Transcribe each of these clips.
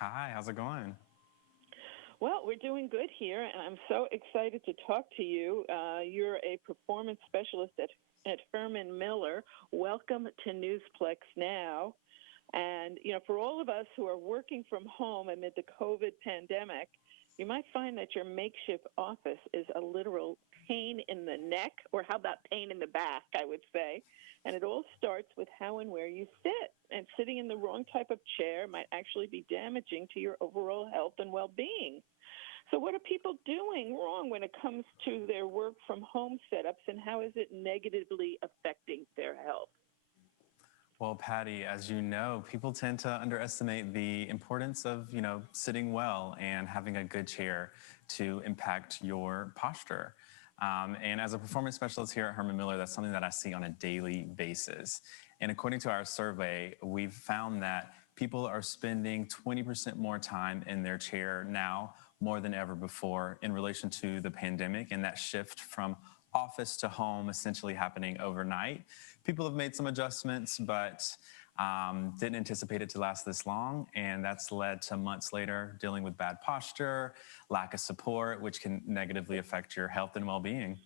Hi, how's it going? Well, we're doing good here, and I'm so excited to talk to you. You're a performance specialist at Herman Miller. Welcome to Newsplex Now. And, for all of us who are working from home amid the COVID pandemic, you might find that your makeshift office is a literal pain in the neck, or how about pain in the back, I would say. And it all starts with how and where you sit. And sitting in the wrong type of chair might actually be damaging to your overall health and well being. So, what are people doing wrong when it comes to their work from home setups, and how is it negatively affecting their health? Well, Patty, as you know, people tend to underestimate the importance of, sitting well and having a good chair to impact your posture. And as a performance specialist here at Herman Miller, that's something that I see on a daily basis. And according to our survey, we've found that people are spending 20% more time in their chair now more than ever before in relation to the pandemic and that shift from office to home essentially happening overnight. People have made some adjustments, but didn't anticipate it to last this long. And that's led to months later dealing with bad posture, lack of support, which can negatively affect your health and well being.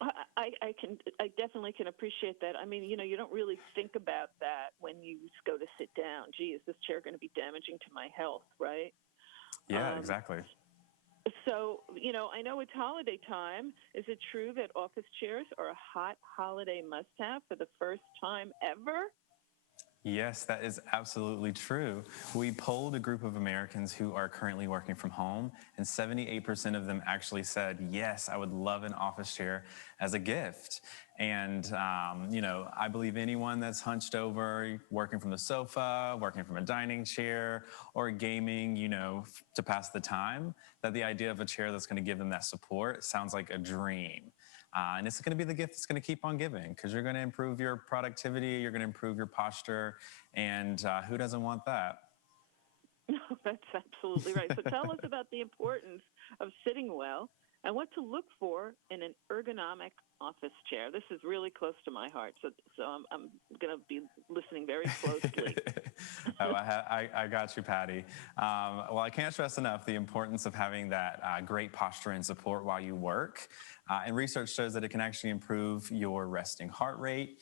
I definitely can appreciate that. I mean, you don't really think about that when you go to sit down. Gee, is this chair going to be damaging to my health, right? Yeah, Um, exactly. so, I know it's holiday time. Is it true that office chairs are a hot holiday must-have for the first time ever? Yes, that is absolutely true. We polled a group of Americans who are currently working from home, and 78% of them actually said, yes, I would love an office chair as a gift. And, I believe anyone that's hunched over, working from the sofa, working from a dining chair, or gaming, to pass the time, that the idea of a chair that's going to give them that support sounds like a dream. And it's going to be the gift that's going to keep on giving because you're going to improve your productivity, you're going to improve your posture, and who doesn't want that? No, that's absolutely right. So tell us about the importance of sitting well and what to look for in an ergonomic office chair. This is really close to my heart, so I'm going to be listening very closely. Oh, I got you, Patty. Well, I can't stress enough the importance of having that great posture and support while you work. And research shows that it can actually improve your resting heart rate,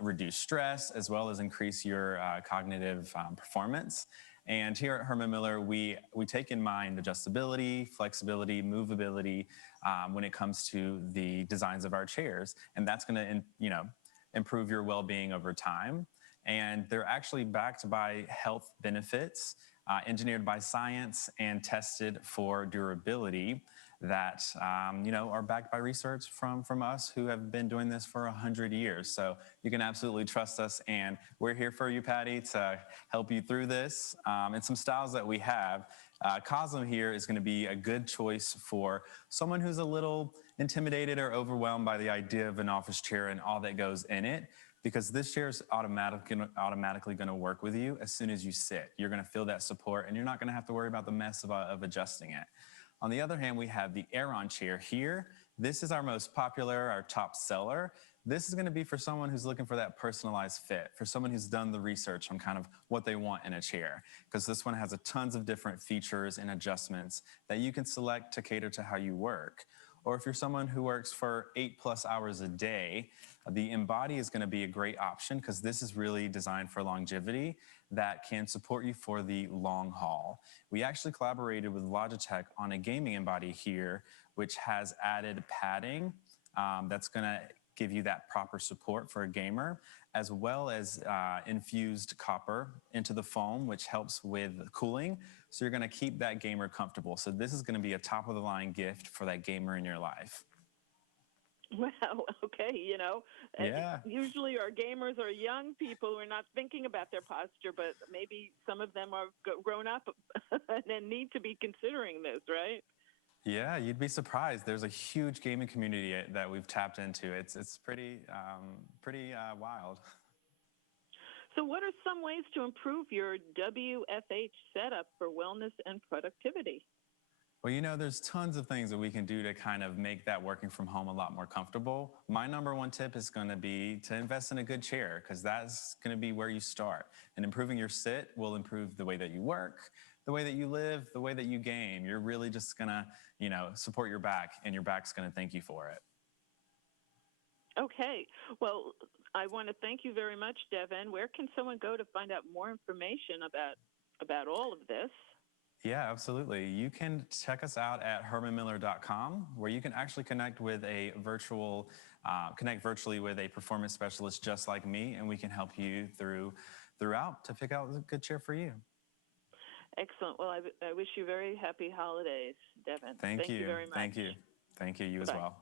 reduce stress, as well as increase your cognitive performance. And here at Herman Miller, we take in mind adjustability, flexibility, movability when it comes to the designs of our chairs, and that's going to, improve your well-being over time. And they're actually backed by health benefits, engineered by science, and tested for durability that are backed by research from us who have been doing this for 100 years. So you can absolutely trust us, and we're here for you, Patty, to help you through this. And some styles that we have. Cosm here is going to be a good choice for someone who's a little intimidated or overwhelmed by the idea of an office chair and all that goes in it, because this chair is automatically going to work with you as soon as you sit. You're going to feel that support, and you're not going to have to worry about the mess of adjusting it. On the other hand, we have the Aeron Chair here. This is our most popular, our top seller. This is going to be for someone who's looking for that personalized fit, for someone who's done the research on kind of what they want in a chair, because this one has a tons of different features and adjustments that you can select to cater to how you work. Or if you're someone who works for 8+ hours a day, the Embody is going to be a great option because this is really designed for longevity that can support you for the long haul. We actually collaborated with Logitech on a gaming Embody here, which has added padding that's going to give you that proper support for a gamer, as well as infused copper into the foam, which helps with cooling. So you're going to keep that gamer comfortable. So this is going to be a top of the line gift for that gamer in your life. Wow. Okay. Yeah. Usually our gamers are young people who are not thinking about their posture, but maybe some of them are grown up and need to be considering this, right? Yeah, you'd be surprised. There's a huge gaming community that we've tapped into. It's pretty wild. So, what are some ways to improve your WFH setup for wellness and productivity? Well, there's tons of things that we can do to kind of make that working from home a lot more comfortable. My number one tip is going to be to invest in a good chair because that's going to be where you start. And improving your sit will improve the way that you work, the way that you live, the way that you game. You're really just going to, support your back, and your back's going to thank you for it. Okay. Well, I want to thank you very much, Devin. Where can someone go to find out more information about all of this? Yeah, absolutely. You can check us out at hermanmiller.com, where you can actually connect virtually with a performance specialist just like me, and we can help you throughout to pick out a good chair for you. Excellent. Well, I wish you very happy holidays, Devin. Thank you. You very much. Thank you. Thank you. You as well.